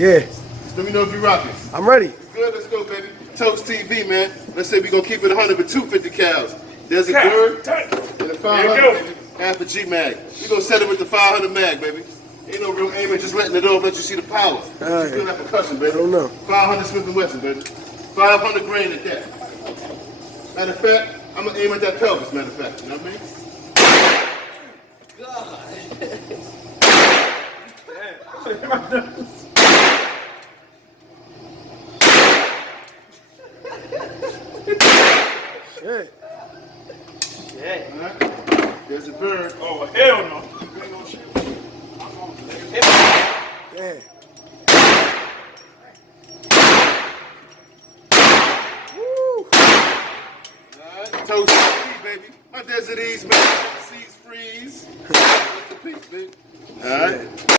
Yeah. Just let me know if you're rocking. I'm ready. Good, let's go, baby. Toast TV, man. Let's say we're gonna keep it 100 with 250 cows. There's a bird and a 500, baby. Half a G mag. We're gonna set it with the 500 mag, baby. Ain't no real aiming, just letting it off, let you see the power. Just feel that percussion, baby. I don't know. 500 Smith & Wesson, baby. 500 grain at that. Matter of fact, I'm gonna aim at that pelvis, matter of fact. You know what I mean? Shit. Yeah. All right. There's a bird. Oh, hell no. Yeah. Woo. Alright, Toast TV, baby. My Desert East, man. Seas freeze. Rest in peace, baby. Alright.